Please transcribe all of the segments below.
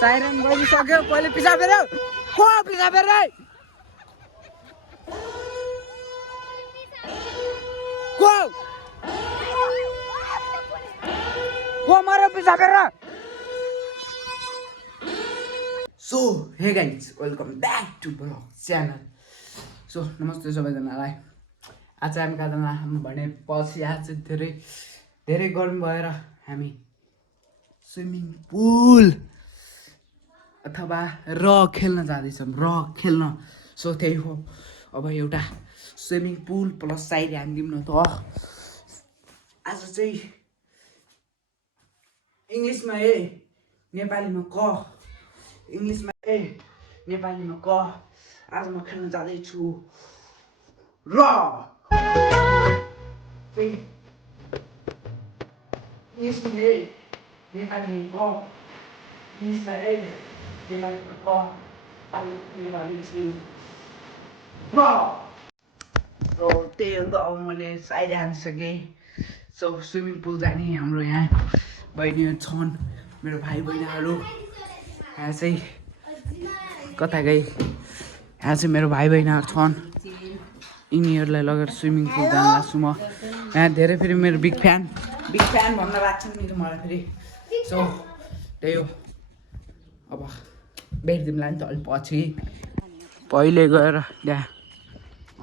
Siren बजिसक्यो कहिले पिसा फेर्यो को पिसा फेर्यो को मरो पिसा फेर्यो so hey guys welcome back to blog channel so नमस्ते सबैजनालाई आज हामी कहाँ जान भनेपछि आज चाहिँ धेरै गरम भएर हामी स्विमिङ पुल अथवा र खेल्न जाँदैछौँ सो त्यही हो अब एउटा स्विमिङ पुल प्लस साइड हानिदिउँ न त आज चाहिँ इङ्ग्लिसमा ए नेपालीमा क इङ्ग्लिसमा ए नेपालीमा क आज म खेल्न जाँदैछु र इङ्ग्लिसमा ए नेपालीमा क इङ्ग्लिसमा ए नेपालीमा क सो त्यही हो त अब मैले साइड हानिसकेँ सो स्विमिङ पुल जाने हाम्रो यहाँ बहिनीहरू छन् मेरो भाइ बहिनीहरू यहाँ चाहिँ कता गई यहाँ चाहिँ मेरो भाइ बहिनीहरू छन् यिनीहरूलाई लगेर स्विमिङ पुल जान लाग्छु म यहाँ धेरै फेरि मेरो बिग फ्यान भन्न लाग्छ नि मलाई फेरि सो त्यही हो अब भेट्दिउँला नि त अलिक पछि पहिले गएर त्यहाँ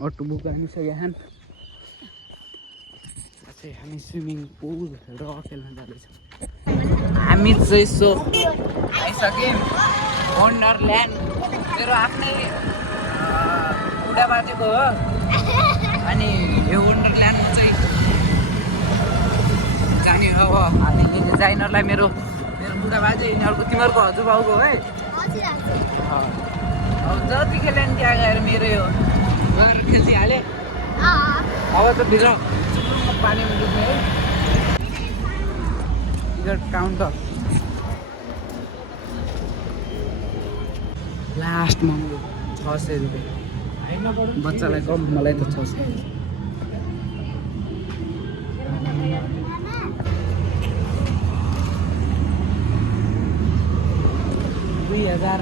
अटो बुक हानिसक्यो चाहिँ हामी स्विमिङ पुल र खेल्न जाँदैछौँ हामी चाहिँ सो आइसक्यौँ वन्डरल्यान्ड मेरो आफ्नै बुढा बाजेको हो अनि यो वन्डरल्यान्डमा चाहिँ जाने हो अनि डिजाइनरलाई मेरो बुढा बाजे यिनीहरूको तिमीहरूको हजुरबाउको है अब जति खेल्यो नि त्यहाँ गएर मेरो यो गएर खेलिहालेँ अब त भित्र पानीमा डुब्ने है टिकट काउन्टर लास्टमा 600 रुपियाँ बच्चालाई कम मलाई त 600 2000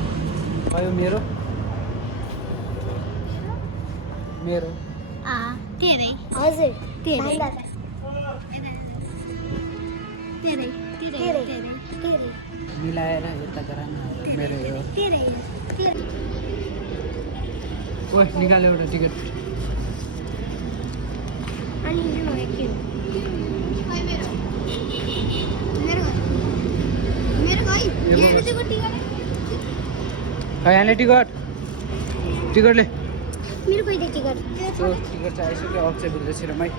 भयो मेरो तेरै हजुर तेरै मिलाएर यता गरान मेरो यो ओइ निकाल्यो एउटा टिकट यहाँले टिकटले मेरो कोही टिकट टिकट चाहिँ आइसक्यो अब चाहिँ भित्र छिरमै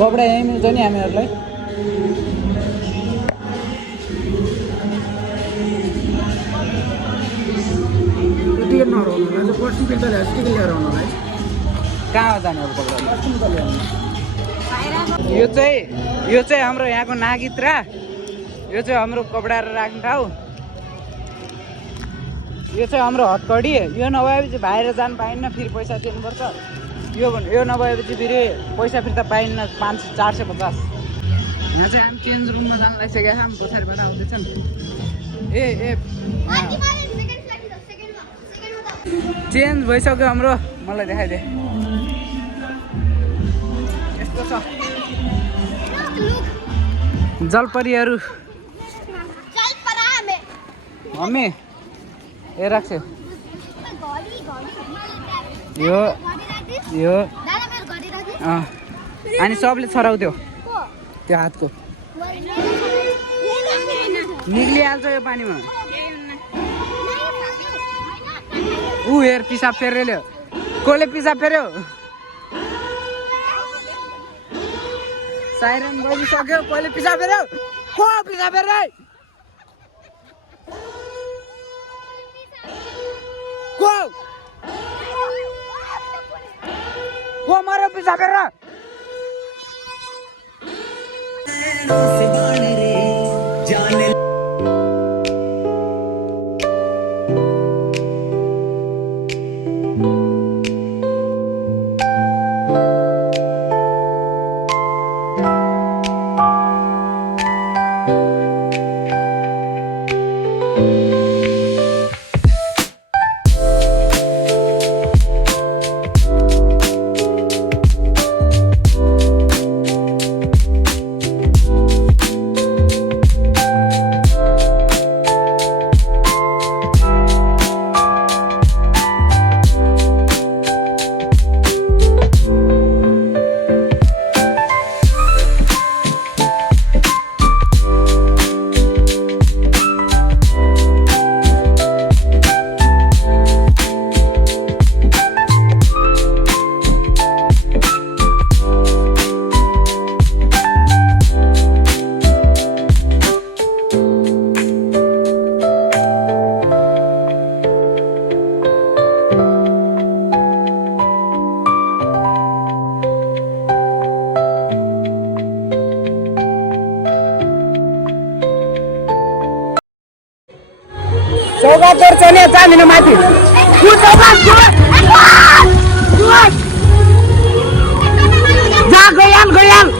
कपडा यहीँ मिल्छ नि हामीहरूलाई टिकट नहराउनु पर्सि फिर्ता ल्याएर टिकट लिएर आउनु है कहाँ जाने अब कपडा यो चाहिँ हाम्रो यहाँको नागित्रा यो चाहिँ हाम्रो कपडा राख्ने ठाउँ यो चाहिँ हाम्रो हतकडी यो नभएपछि बाहिर जानु पाइन्न फेरि पैसा तिर्नुपर्छ यो नभएपछि फेरि पैसा फिर्ता पाइन्न 450 यहाँ चाहिँ हामी चेन्ज रुममा जान लागिसकेका छौँ पछाडिबाट आउँदैछन् ए चेन्ज भइसक्यो हाम्रो मलाई देखाइदे यस्तो छ जलपरीहरू मम्मी ए राख्छु यो अनि सबले छराउँथ्यो त्यो हातको निक्लिहाल्छ यो पानीमा हेर पिसाब फेर्यो कसले पिसाब फेर्यो साइरन बजिसक्यो कसले पिसाब फेर्यो को पिसाब फेर्यो वो मारो पीछा कर रहा चौकावर चने चांदीनं माती तू जा गयाल गयाल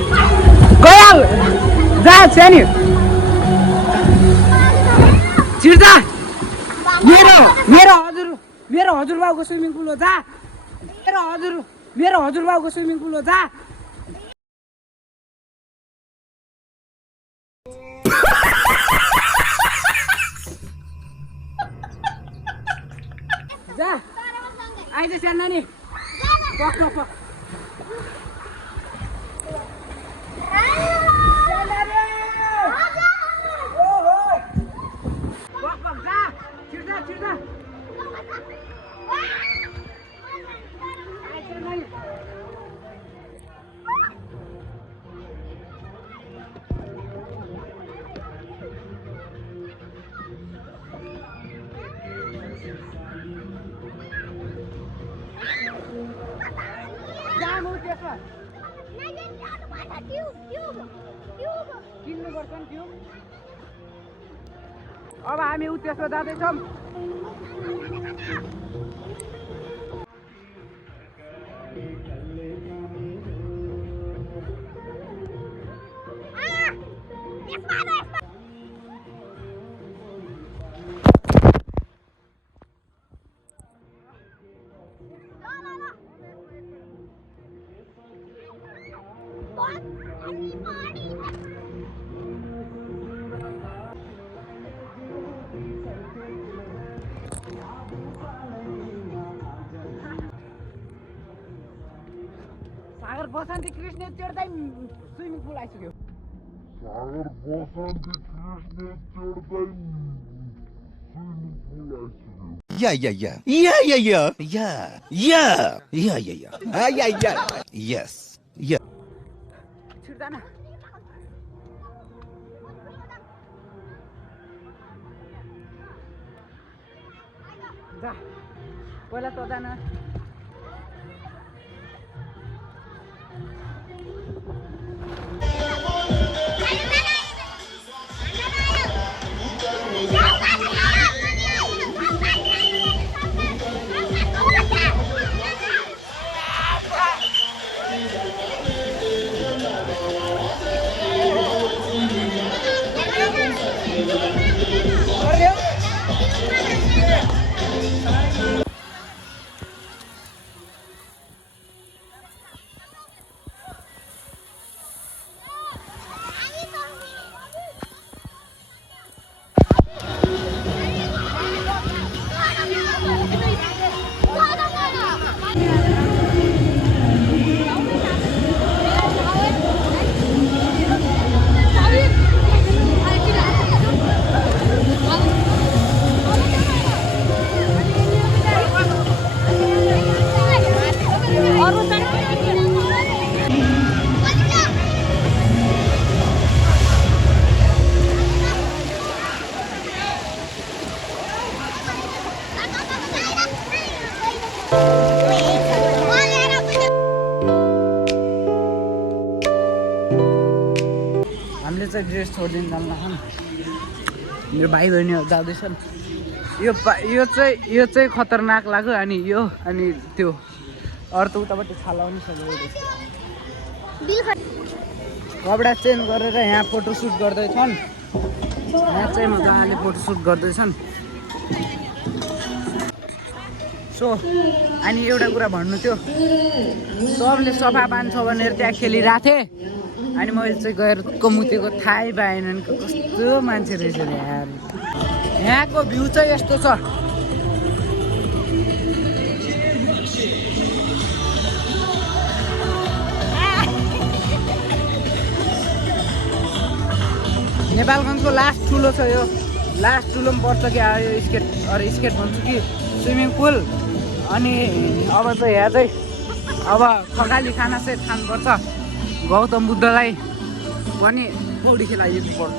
गयाल जा सानी चिर्दा मेरो हजुरबाउको स्विमिङ पुल हो जा मेरो हजुरबाउको स्विमिङ पुल हो जा जा आइज सानो नानी पक पक पक अब हामी उत्तेसमा जाँदैछौँ सागर बसन्ती कृष्ण चढ्दै स्विमिङ पुल आइसक्यो सागर बसन्ती कृष्ण चढ्दै स्विमिङ पुल आइसक्यो Yes. छिर्दैन जा पहिला त जान चाहिँ ड्रेस छोडिदिनु जानु मेरो भाइ बहिनीहरू जाँदैछन् यो चाहिँ खतरनाक लाग्यो अनि यो अनि त्यो अरू त उतापट्टि छालाउनु सक्यो कपडा चेन्ज गरेर यहाँ फोटोसुट गर्दैछन् यहाँ चाहिँ मजाले फोटोसुट गर्दैछन् सो अनि एउटा कुरा भन्नु थियो सबले सफा बाँध्छ भनेर त्यहाँ खेलिरहेको थिएँ अनि मैले चाहिँ गएर मुतेको थाहै पाएन नि कस्तो मान्छे रहेछ यार यहाँको भ्यू चाहिँ यस्तो छ नेपालगञ्जको लास्ट ठुलो छ यो लास्ट ठुलो पनि पर्छ कि यो स्केट भन्छु कि स्विमिङ पुल अनि अब चाहिँ यहाँ चाहिँ अब खकाली खाना चाहिँ खानुपर्छ गौतम बुद्धलाई पनि पौडी खेलाइदिनु पर्छ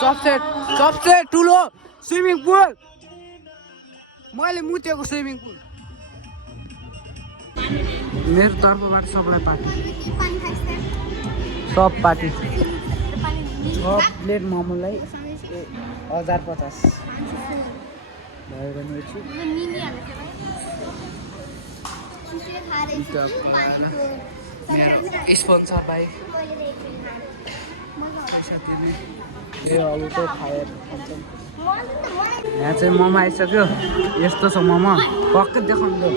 सबसे ठुलो स्विमिङ पुल मैले मुतेको स्विमिङ पुल मेरो तर्फबाट सबलाई पार्टी सब पार्टी 6 प्लेट मोमोलाई 1050 भयो भने स्पोन्सर बाई अब त खाएर यहाँ चाहिँ मोमो आइसक्यो यस्तो छ मोमो पक्कै देखाउनु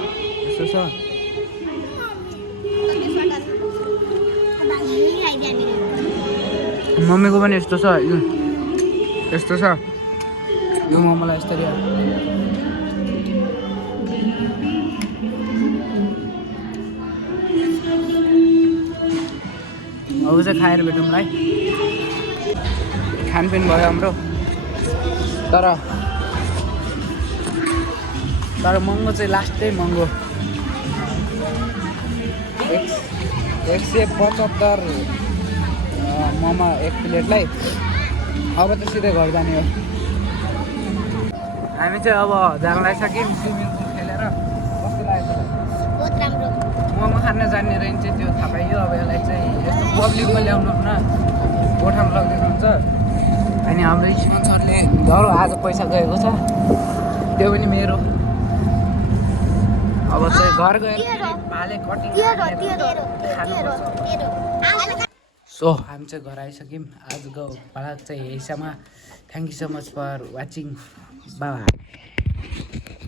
यस्तो छ मम्मीको पनि यस्तो छ यस्तो छ यो मोमोलाई यस्तरी अब चाहिँ खाएर भेटौँलाई खानपिन भयो हाम्रो तर महँगो चाहिँ लास्टै महँगो 175 मोमो एक प्लेटलाई अब त सिधै घर जाने हो हामी चाहिँ अब जान लागिसक्यौँ स्विमिङ पुल खेलेर कस्तो लाग्यो बहुत राम्रो मोमो खान जाने रहेछ चाहिँ त्यो थाहा पाइयो अब यसलाई चाहिँ यस्तो पब्लिकमा ल्याउनु न गोठामा लगिदिनु हुन्छ अनि हाम्रो स्पोन्सरले घर आज पैसा गएको छ त्यो पनि मेरो अब चाहिँ घर गएर भाले कटिङ खानुपर्छ सो हामी चाहिँ घर आइसक्यौँ आजको भ्लग चाहिँ यहीसम्म thank you so much for watching by